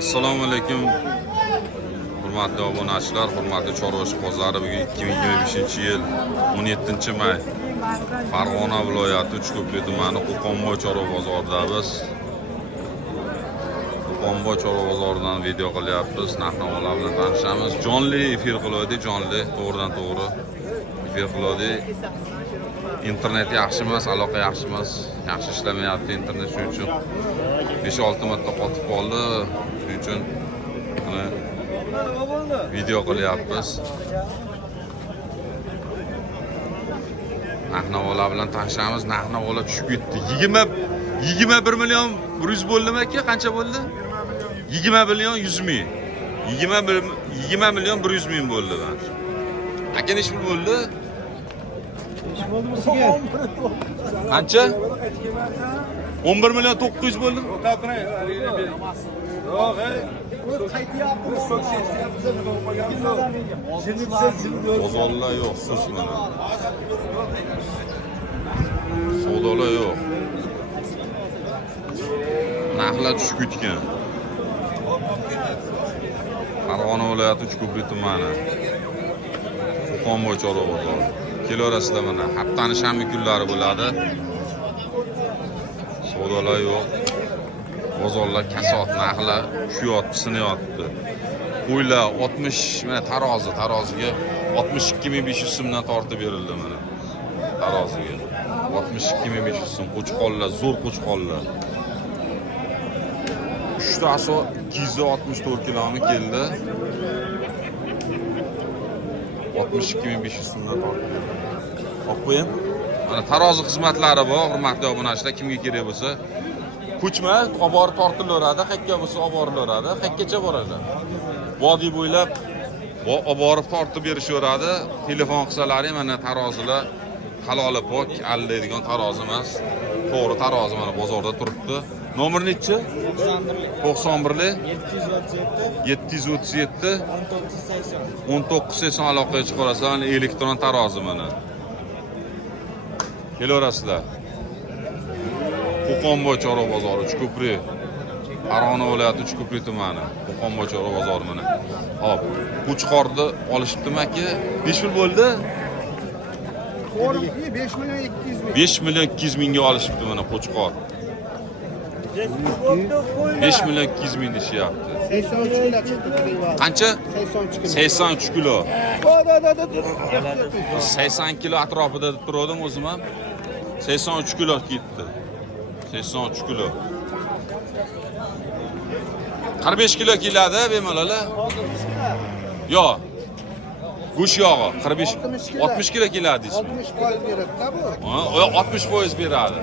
Assalomu alaykum. Hurmatli obunachilar, hurmatli Chorvochi bozori. Bugun 2025-yil 17-may. Farg'ona viloyati Uchko'prik tumani Qo'qonboy chorva bozoridamiz. Qo'qonboy chorva bozoridan video qilyapmiz. Narx-navolar bilan tanishamiz. Jonli efir qiladi, jonli, to'g'ridan to'g'ri efir qiladi. İnternet yaxshi emas, aloqa yaxshi emas. Yaxshi ishlamayapti internet, shuning uchun 5-6 marta qotib qoldi. Shuning uchun video qilyapmiz. Narx-navolar bilan tanishamiz. Narx-navolar tushib ketdi. 21 million 100 bo'ldimi aka? Qancha bo'ldi? 20 million 100 ming. 20 million 100 ming bo'ldi. Aka necha pul bo'ldi? Qancha? 11 million 900 bo'ldi. Bozorlar yo'q, siz mana. Savdolar yo'q. Narxlar tushib ketgan. Farg'ona viloyati Uchko'prik tumani Qo'qonboy chorva bozori. Kelarasida mana haftaning shanba kunlari bo'ladi. Savdolar yo'q. Bozorlar kasod, narxlar tushyapti, sinayapti. Qo'ylar 60, mana taroziga 62500 so'mdan tortib berildi mana. Taroziga 62500 so'm. Qo'chqonlar, zo'r qo'chqonlar. 3 ta aso 264 kilomi keldi. 62500 so'mdan tortib. Olib qo'ying. Mana tarozi xizmatlari bor, hurmatli obunachilar, kimga kerak bo'lsa ko'chma olib borib tortilaveradi, qayerga bo'lsa olib borilaveradi, qayergacha boradi. Vodiy bo'ylab olib borib tortib berishaveradi. Telefon qilsalaring mana tarozilar haloli pok, allaydigan tarozi emas. To'g'ri tarozi mana bozorda turibdi. Nomer nechi? 91 737 1980 aloqaga chiqarasizlar. Mana elektron tarozi mana. Kelarasizlar. Qo'qonboy chorva bozori, Uchko'prik. Farg'ona viloyati Uchko'prik tumani, Qo'qonboy chorva bozori mana. Hop, Qo'chqorni olishibdimi aka? 5 pul bo'ldi? 5 million 200 ming. 5 million 200 mingga olishibdi mana Qo'chqor. 5 million 200 ming deyapti. 83 kilo chiqdi. Qancha? 83 kilo. 83 kilo. 80 kilo atrofida deb turdim o'zim ham. 83 kilo ketdi. 83 kilo. 45 kilo keladi bemalol. Yo'q. Go'sht yog'i 45 60 kilo keladi ismi. 60% beradi-da bu. Ha, 60% beradi.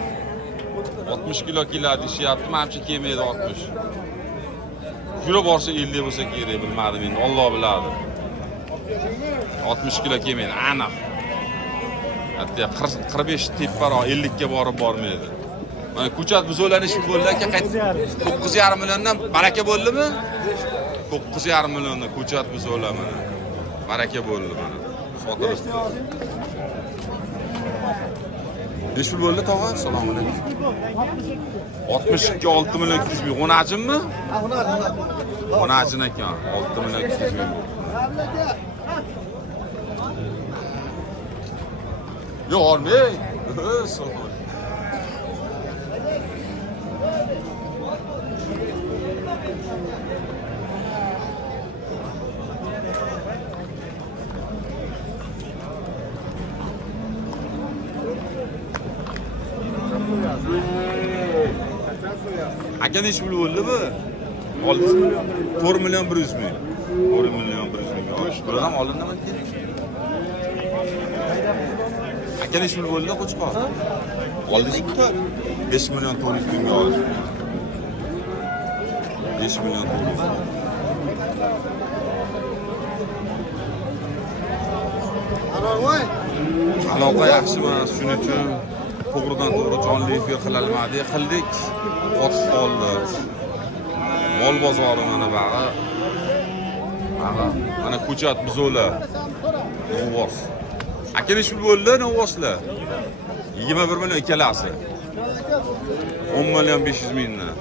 60 kilo keladi deyapti, menimcha kelmaydi 60. Yura borsa 50 bo'lsa kerak, bilmadim endi, Alloh biladi. 60 kilo kelmaydi, aniq. Hatto 45 teparoq 50 ga borib bormaydi. Mana ko'chat buzolanish bo'ldi aka, 9,5 milliondan baraka bo'ldimi? 9,5 milliondan ko'chat buzolar mana. Baraka bo'ldi mana. Sotilibdi. Necha pul bo'ldi tog'a? Assalomu alaykum. 62 6 million 200 ming. O'najinmi? O'najin ekan. 6 million 200 ming. Yo'q, olmay. Assalomu alaykum. Aka necha pul bo'ldi bu? 4 million 100 ming. 4 million 100 ming. Buni ham olindimi? Aka necha pul bo'ldi Qo'chqor? Oldingizmi? 5 million 400 mingga oldik. 5 million 400 ming. Aloqa yaxshi emas, shuning uchun to'g'ridan to'g'ri jonli efir qilalmadi, qildik. Qotib qoldi. Mol bozori mana bag'i. Mana ko'chat buzolar. Novvos. Aka necha pul bo'ldi Novvoslar? 21 million ikkalasi. 10 million 500 mingdan.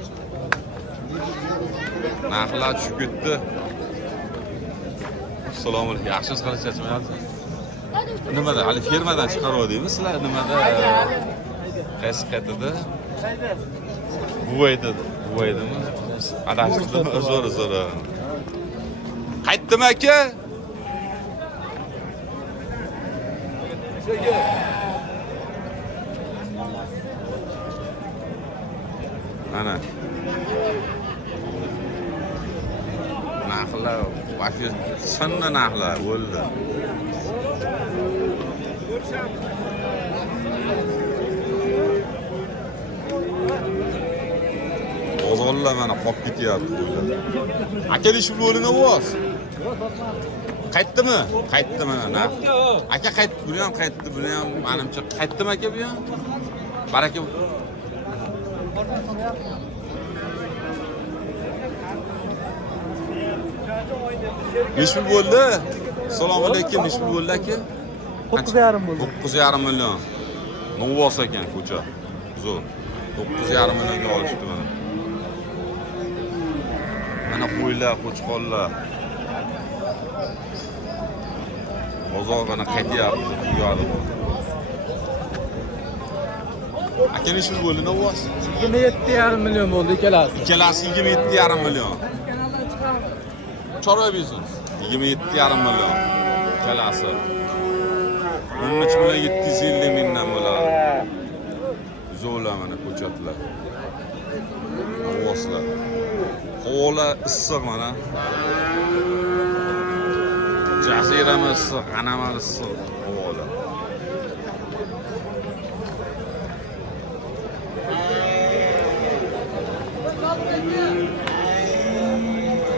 Narxlar tushib ketdi. Assalomu alaykum. Yaxshisiz, qancha chachmayapsiz? Nimada? Hali fermadan chiqaryapdingmi sizlar? Nimada? Qaysi qaytada? Buvaydimi? Adashtirdimi? Zo'r. Qaytdimi aka? Mana. Narxlar, vaqti sinni narxlar o'ldi. Bozorlar mana qolib ketyapti. Aka ish bo'lini o'z. Qaytdimi? Qaytdi mana. Aka qaytdi, buni ham qaytdi, buni ham menimcha qaytdimi aka bu ham? Baraka. Nechpul bo'ldi? Assalomu alaykum, nechpul bo'ldi aka? 9,5 bo'ldi. 9,5 million. Novvos ekan ko'cha. Zo'r. 9,5 millionga olishdi mana. Mana qo'ylar, qo'chqonlar. Bozor mana qaytyapti, yo'q. Aka nechpul bo'ldi novvos? 27,5 million bo'ldi ikkalasi. Ikkalasi 27,5 million. Chorva biznes 27,5 million kalasi. 13 million 750 mingdan bo'ladi. Zo'rlar mana ko'chatlar. Ovoslar. Havolar issiq mana. Jazirama issiq, anamal issiq havolar.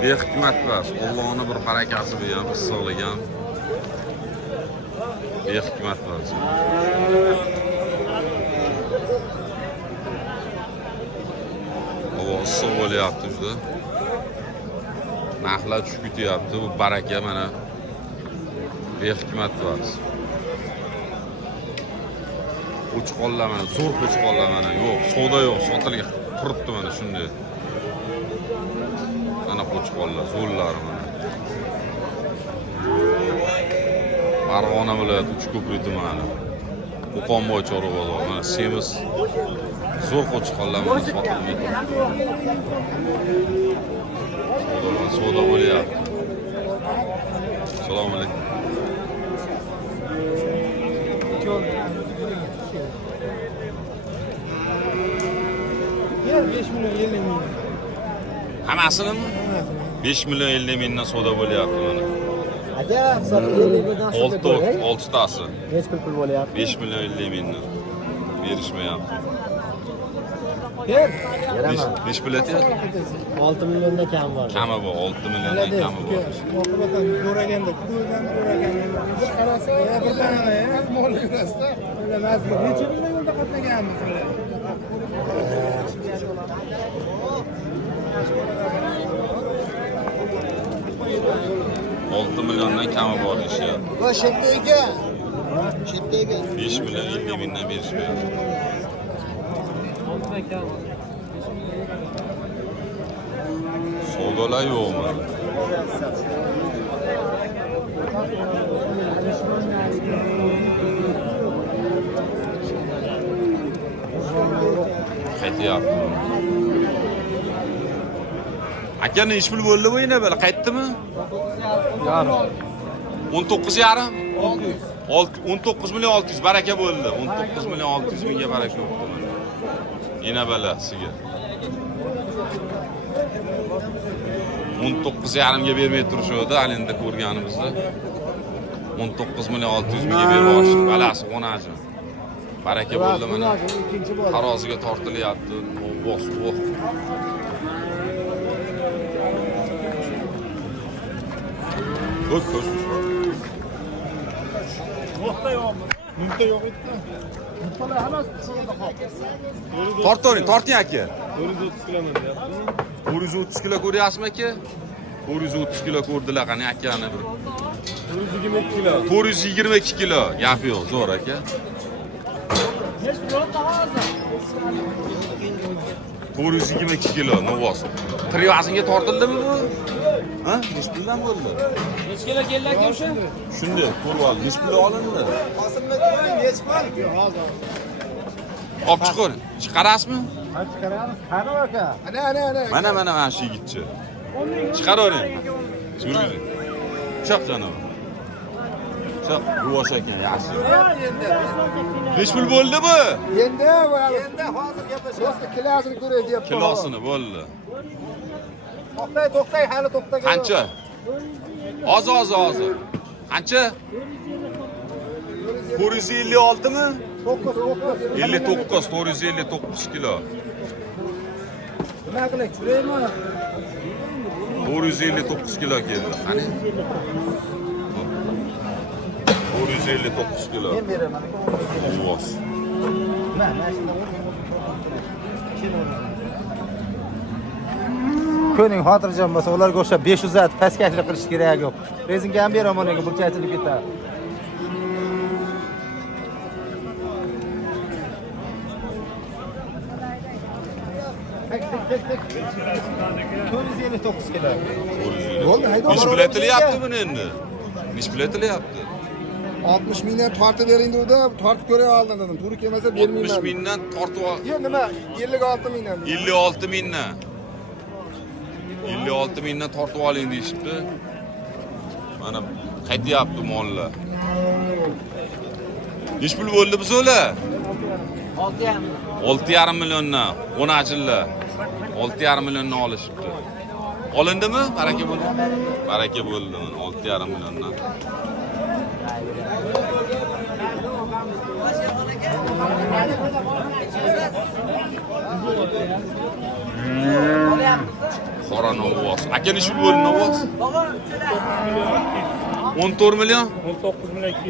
Behikmat bas. Allohning bir barakasi bu ham, issiqlik ham. Behikmat bas. Havo issiq bo'lyapti juda. Narxlar tushib ketyapti. Bu baraka mana. Behikmat bas. Qo'chqonlar mana, zo'r qo'chqonlar mana. Yo'q, savdo yo'q, sotilga turibdi mana shunday. Mana qo'chqonlar, zo'rlar mana. Farg'ona viloyati Uchko'prik tumani. Qo'qonboy chorva bozori. Mana semiz zo'r qo'chqonlar mana sotilmoqda. Savdo bo'lyapti. Assalomu alaykum. Yer 5 million 50 ming. Hammasini 5 million 50 mingdan savdo bo'lyapti mana. Aka, 50 mingdan savdo. 6 tasi. Nech pul bo'lyapti? 5 million 50 mingdan berishmayapti. Yer. Nech pul aytyapti? 6 milliondan kam bor. Kami bor, 6 milliondan kami bor. Oqibatan so'raganda, puldan so'raganda, ish qarasa, bir dona mol yurasida. Emas, necha million yo'lda qatnaganmiz ular. 6 milliondan kami bor deyishyapti. Va shetdagi 5 million 50 mingdan berishmayapti. Savdolar yo'qmi? Qaytyapti. Akani ish pul bo'ldi bu yana bala qaytdimi? yarim. 19,5? 19 million 600 baraka bo'ldi. 19 million 600 mingga baraka bo'ldi. Yana bala sizga. 19,5 ga bermay turishdi, alenda ko'rganimizda. 19 million 600 mingga berib olishdi. Balasi 10 baraka bo'ldi mana. Taroziga tortilyapti. Bosib. Ko'p. Muhta yo'qmi? Muhta yo'q edi. Muhtalar hammasi Torting aka. 430 kilodan deyapti. 430 kilo ko'ryapsizmi aka? 430 kilo ko'rdilar qani akani bir. 422 kilo. 422 kilo. Gap yo'q, zo'r aka. 422 kilo novvoz. Privazinga tortildimi bu? Ha? Nech puldan bo'ldi? Necha kilo keldi aka o'sha? Shunday, ko'rib ol. Nech pul olindi? Hosilni ko'ring, nech pul? Hozir. Olib chiqar. Chiqarasizmi? Chiqaramiz. Qani aka? Ana. Mana shu yigitchi. Chiqaravering. Yurgizing. Chiq janob. Chiq, ruvosh ekan, yaxshi. Nech pul bo'ldi bu? Endi hozir gaplashamiz. Kilosini ko'ray deyapti. Kilosini bo'ldi. To'xtay, hali to'xtagan. Qancha? Hozir. Qancha? 456 mi? 59, 459 kilo. Nima qiling, Süleyman? 459 kilo keldi. Qani? 459 kilo. Men beraman. Ovvoz. Ko'ning xotirjam bo'lsa, ularga o'xshab 500 at pastkashlik qilish kerak yo'q. Rezinga ham beraman, ularga burchakchilik ketadi. Tek. 459 kilo. Bo'ldi, hayda. Nech pul aytilyapti buni endi? Nech pul aytilyapti? 60 mingdan tortib bering degdi, tortib ko'ray oldim dedim. To'g'ri kelmasa bermayman. 60 mingdan tortib ol. Yo'q, nima? 56 mingdan. 56 mingdan. 56 mingdan tortib oling deyishibdi. Mana qaytyapti mollar. Nech pul bo'ldi bizo'lar? 6,5 milliondan 10 ajinlar. 6,5 milliondan olishibdi. Olindimi? Baraka bo'ldi. Baraka bo'ldi. 6,5 milliondan. Qora novvoz. Aka nech pul bo'ldi novvoz? 14 million?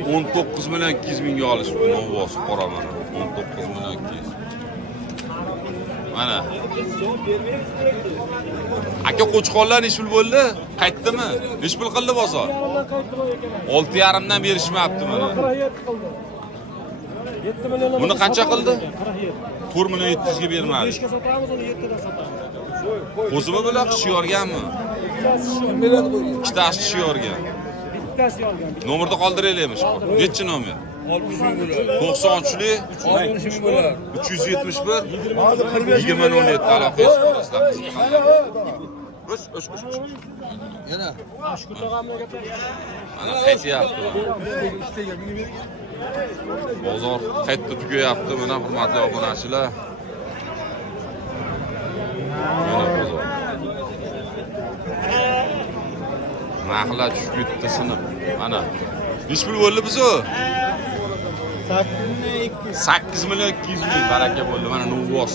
19 million 200 mingga olishibdi novvoz qora mana. 19 million 200. Mana. Aka qo'chqonlar nech pul bo'ldi? Qaytdimi? Nech pul qildi bozor? 6,5 dan berishmayapti mana. 7 million. Buni qancha qildi? 4 million 700 ga bermadi. 5 ga sotamiz, uni 7 dan sotamiz. O'zimi bular qishi yorganmi? Ikkitasi qishi yorgan. Bittasi olgan. Nomerni qoldiraylikmi? Nechi nomer? 93li 371 2017 aloqa orasida. O'sh. Yana. Ana qaytyapti. Bozor qaytdi tugayapti. Mana hurmatli obunachilar. Mana bozor. Narxlar tushib ketdi sinib. Mana. Nech pul bo'ldi biz o? 8 million 200 ming baraka bo'ldi. Mana novvoz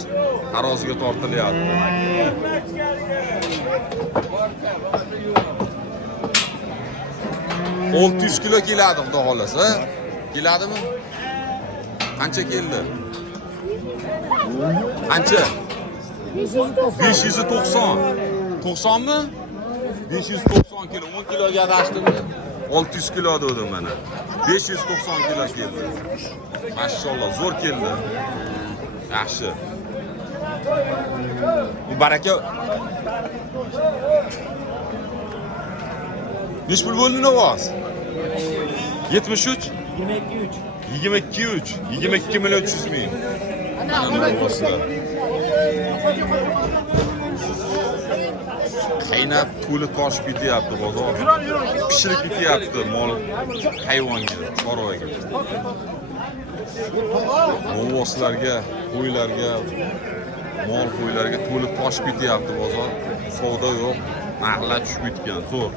taroziga tortilyapti. $600 kilo keladi xudo xolasa. Keladimi? Qancha keldi? Qancha? 590. 90 mi? 590 kilo. 10 kiloga adashdimi? 600 kilo dedim mana. 590 kilo keldi. Maşallah zo'r keldi. Yaxshi. Bu baraka. Nech pul bo'ldi novoz? 73? 22 million 300 ming. Qaynab to'li toshib ketyapti bozor. Pishirib ketyapti mol hayvonga, chorvaga. Novvoslarga, qo'ylarga, mol qo'ylarga to'li toshib ketyapti bozor. Savdo yo'q, narxlar tushib ketgan, zo'r.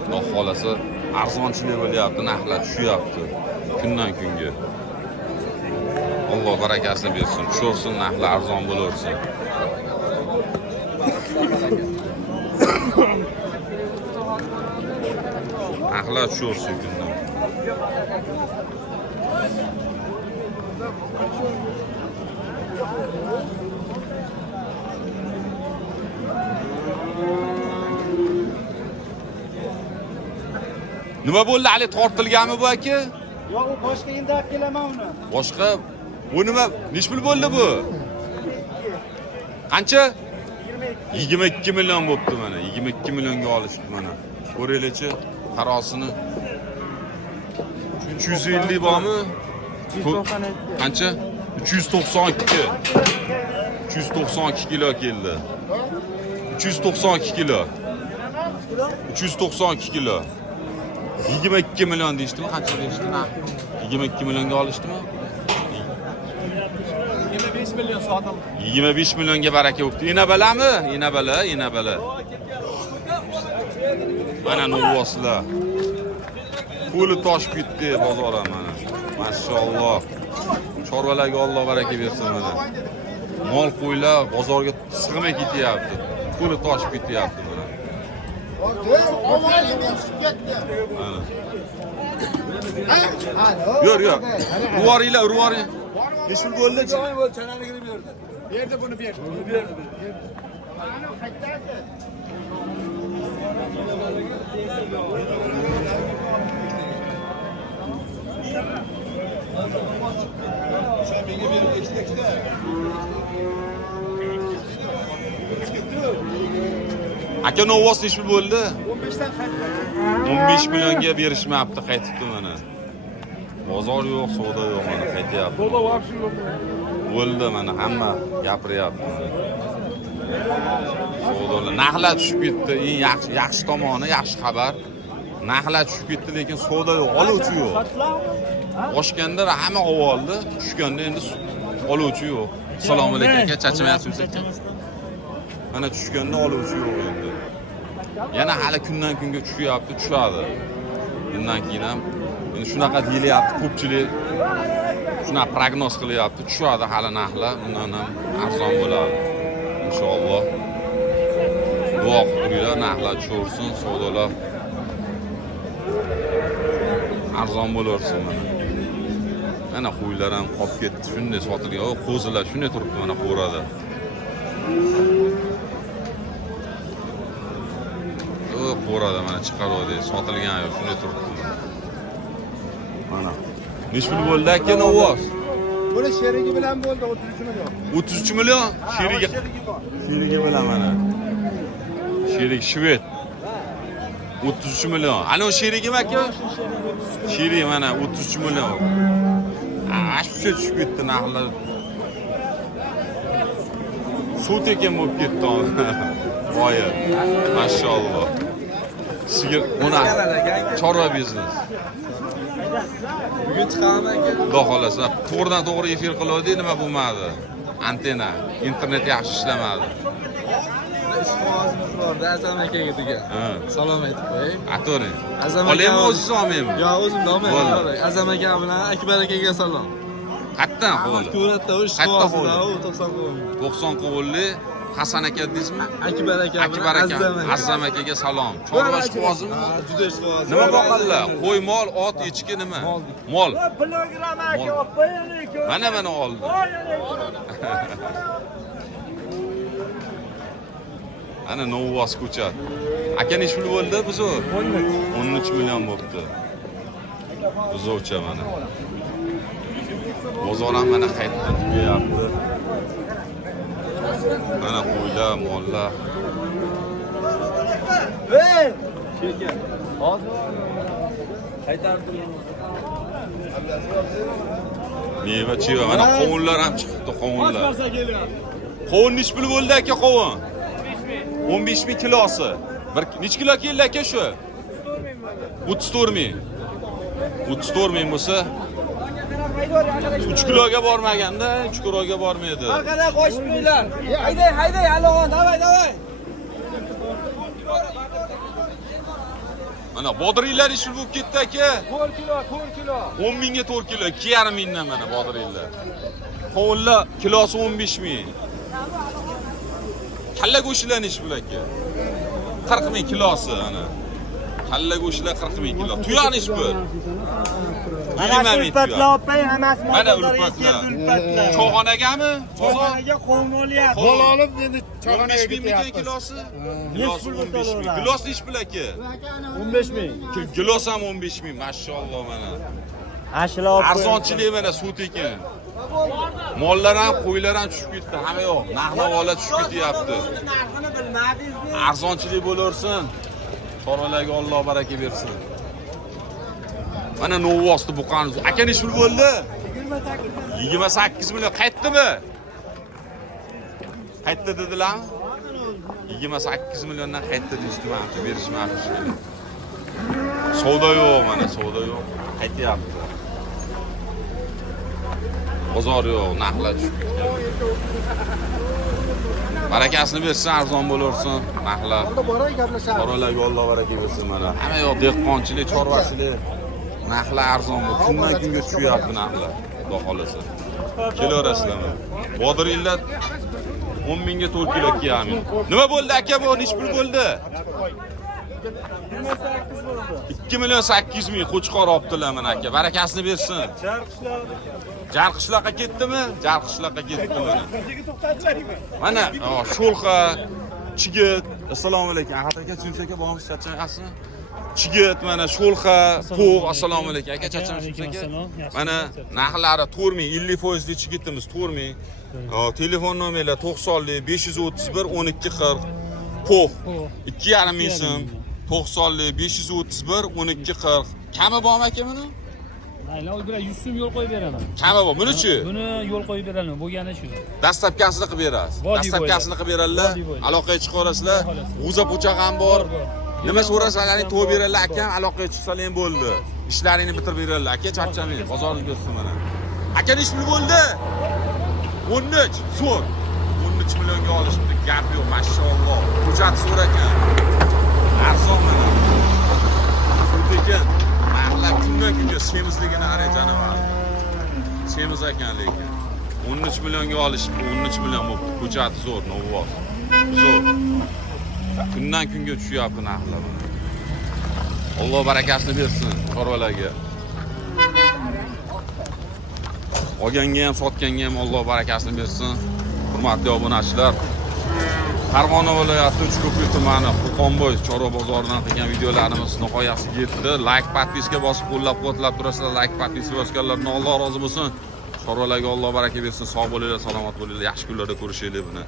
Xudo xolasa arzonchilik bo'lyapti, narxlar tushyapti kundan kunga. Alloh barakasini bersin, tushirsin, narxlar arzon bo'laversin. Narxlar tushirsin kundan. Nima bo'ldi, hali tortilganmi bu aka? Yo'q, u boshqa endi olib kelaman uni. Boshqa bu nima? Nech pul bo'ldi bu? Qancha? 22 million bo'pti mana. 22 millionga olishdi mana. Ko'raylikchi, qarosini. 350 bormi? Qancha? 392. 392 kilo keldi. 392 kilo. 392 kilo. 22 million deyshdimi? Qancha deyishdi? 22 millionga olishdimi? 25 million sotim. 25 millionga baraka bo'pti. Yana balami? Yana bala. Mana novvoslar. Puli toshib ketdi bozor ham mana. Mashalloh. Chorvalarga Alloh baraka bersin mana. Mol qo'ylar bozorga sig'may ketyapti. Puli toshib ketyapti mana. Mana. Yur. Urvoring. Nech pul bo'ldi? Chanaligini berdi. Berdi buni ber. Aka novvos nech pul bo'ldi? 15 dan qaytdi. 15 millionga berishmayapti, qaytibdi mana. Bozor yo'q, savdo yo'q mana, qaytyapti. Baba vaqti yo'q. Bo'ldi mana, hamma gapiryapti. Savdolar narxlar tushib ketdi. Eng yaxshi tomoni, yaxshi xabar. Narxlar tushib ketdi, lekin savdo yo'q, oluvchi yo'q. Oshganda hamma oldi, tushganda endi oluvchi yo'q. Assalomu alaykum aka, chachamayapsiz aka. Mana tushganda oluvchi yo'q endi. Yana hali kundan kunga tushyapti, tushadi. Bundan keyin ham endi shunaqa deyilyapti, ko'pchilik shunaqa prognoz qilyapti, tushadi hali narxlar, bundan ham arzon bo'ladi. Inshaalloh. Duo qilib turinglar, narxlar tushaversin, savdolar arzon bo'laversin mana. Mana qo'ylar ham qolib ketdi, shunday sotilgan. Qo'zilar shunday turibdi mana qo'rada. Qo'rada mana chiqaradi, sotilgan yo'q, shunday turibdi. Mana. Nech pul bo'ldi aka novvos? Buni sherigi bilan bo'ldi 33 million. 33 million sherigi bilan mana. Sherig shved. 33 million. Ana o sherigimi aka? Sherig mana 33 million. Ashcha tushib ketdi narxlar. Suv tekin bo'lib ketdi. Voya. Mashalloh. Sigir buni chorva biznes. Bugun chiqaman aka. Xudo xolasa, to'g'ridan to'g'ri efir qiladi, nima bo'lmadi? Antena, internet yaxshi ishlamadi. Ishqozimiz borda Azam akaga degan. Salom aytib qo'y. Ato'ring. Azam aka. Olaymi o'zingiz olmaymi? Yo'q, o'zim olmayman. Azam aka bilan Akbar akaga salom. Qayerdan quvoli? Ko'ratda u ishqozida u 90 quvoli. 90 quvoli Hasan aka deysizmi? Akbar aka bilan Azam akaga salom. Chorva ishqozimi? Juda ishqoz. Nima boqadilar? Qo'y, mol, ot, echki nima? Mol. Kilogramm aka olib qo'ying. Mana oldi. Ana novvos ko'chat. Aka nech pul bo'ldi buzu? 13 million bo'libdi. Buzovcha mana. Bozor ham mana qaytdi, tugayapti. Mana qo'ylar, mollar. Hey! Hozir qaytarib Meva-cheva mana qovunlar ham chiqibdi, qovunlar. Qovun nech pul bo'ldi aka qovun? 15 ming kilosi. Nech kilo keldi aka shu? 34 ming. 34 ming bo'lsa 3 kiloga bormaganda, 3 kiloga bormaydi. Orqada qo'shmaylar. Hayday, alog'on, davay. Mana bodringlar ish bo'lib ketdi aka. 4 kilo. 10 mingga 4 kilo, 2,5 mingdan mana bodringlar. Qovunlar kilosi 15 ming. Kalla go'shtlar nech pul aka? 40 ming kilosi ana. Kalla go'shtlar 40 ming kilo. Tuyoq nech pul? Mana ulpatlar opay, hammasi mana ulpatlar. Cho'g'onagami? Cho'g'onaga qovun olyapti. Bol olib endi 15 ming kilosi? Kilosi 15 ming. Kilosi nech pul aka? 15 ming. Kilosi ham 15 ming. Mashalloh mana. Ashla olib qo'ying. Arzonchilik mana suv tekin. Mollar ham, qo'ylar ham tushib ketdi, hamma yo'q. Narx-navolar tushib ketyapti. Narxini bilmadingiz. Arzonchilik bo'laversin. Chorvalarga Alloh baraka bersin. Mana Novosti buqani. Aka necha pul bo'ldi? 28 million qaytdimi? Qaytdi dedilarmi? 28 milliondan qaytdi deyishdi, menimcha berishmadi. Savdo yo'q, mana savdo yo'q. Qaytyapti. Bozor yo'q, narxlar tushib ketdi. Barakasini bersin, arzon bo'laversin, narxlar. Chorvalarga Alloh baraka bersin mana. Hamma yoq dehqonchilik, chorvachilik. Narxlar arzon bo'ldi. Kundan kunga tushyapti narxlar. Xudo xolasa. Kelaverasizlarmi? Bodiringlar 10 mingga 4 kilo kiyamiz. Nima bo'ldi aka bu? Nech pul bo'ldi? 2 million 800 ming qo'chqor olibdilar mana aka. Barakasini bersin. Jarqishloqqa ketdimi? Jarqishloqqa ketdi mana. Mana sho'lxa, chigit. Assalomu alaykum. Ahad aka, Chunchi aka bormiz, charchamayapsizmi? Chigit mana sho'lxa, po'g', assalomu alaykum. Aka charchamayapsiz aka? Mana narxlari 4 ming, 50% lik chigitimiz 4 ming. Telefon nomerlar 90lik 531 1240. Po'g' 2,5 ming so'm. 90lik 531 1240. Kami bormi aka buni? Mayli, bilan 100 so'm yo'l qo'yib beraman. Kami bor. Buni-chi? Buni yo'l qo'yib beraman. Bo'lgani shu. Dastlabkasini qilib berasiz. Dastlabkasini qilib beradilar. Aloqaga chiqarasizlar. G'uza po'chaq ham bor. Nima so'rasalaring to'g'ri beradilar, akam aloqaga chiqsalar bo'ldi. Ishlaringni bitirib beradilar. Aka charchamang, bozoringiz bo'lsin mana. Aka nech pul bo'ldi? 13 so'm. 13 millionga olishdi. Gap yo'q, mashalloh. Hujjat so'ra ekan. Arzon mana. Tekin. Narxlar kundan kunga semizligini qarang janovar. Semiz ekan lekin. 13 millionga olishdi. 13 million bo'ldi. Hujjat zo'r, Novvoz. Zo'r. Kundan kunga tushyapti narxlar. Alloh barakasini bersin chorvalarga. Olganga ham, sotganga ham Alloh barakasini bersin. Hurmatli obunachilar, Farg'ona viloyati Uchko'prik tumani Qo'qonboy chorva bozoridan qilgan videolarimiz nihoyasiga yetdi. Like, podpiska bosib qo'llab-quvvatlab turasizlar. Like, podpiska bosganlardan Alloh rozi bo'lsin. Chorvalarga Alloh baraka bersin. Sog' bo'linglar, salomat bo'linglar. Yaxshi kunlarda ko'rishaylik buni.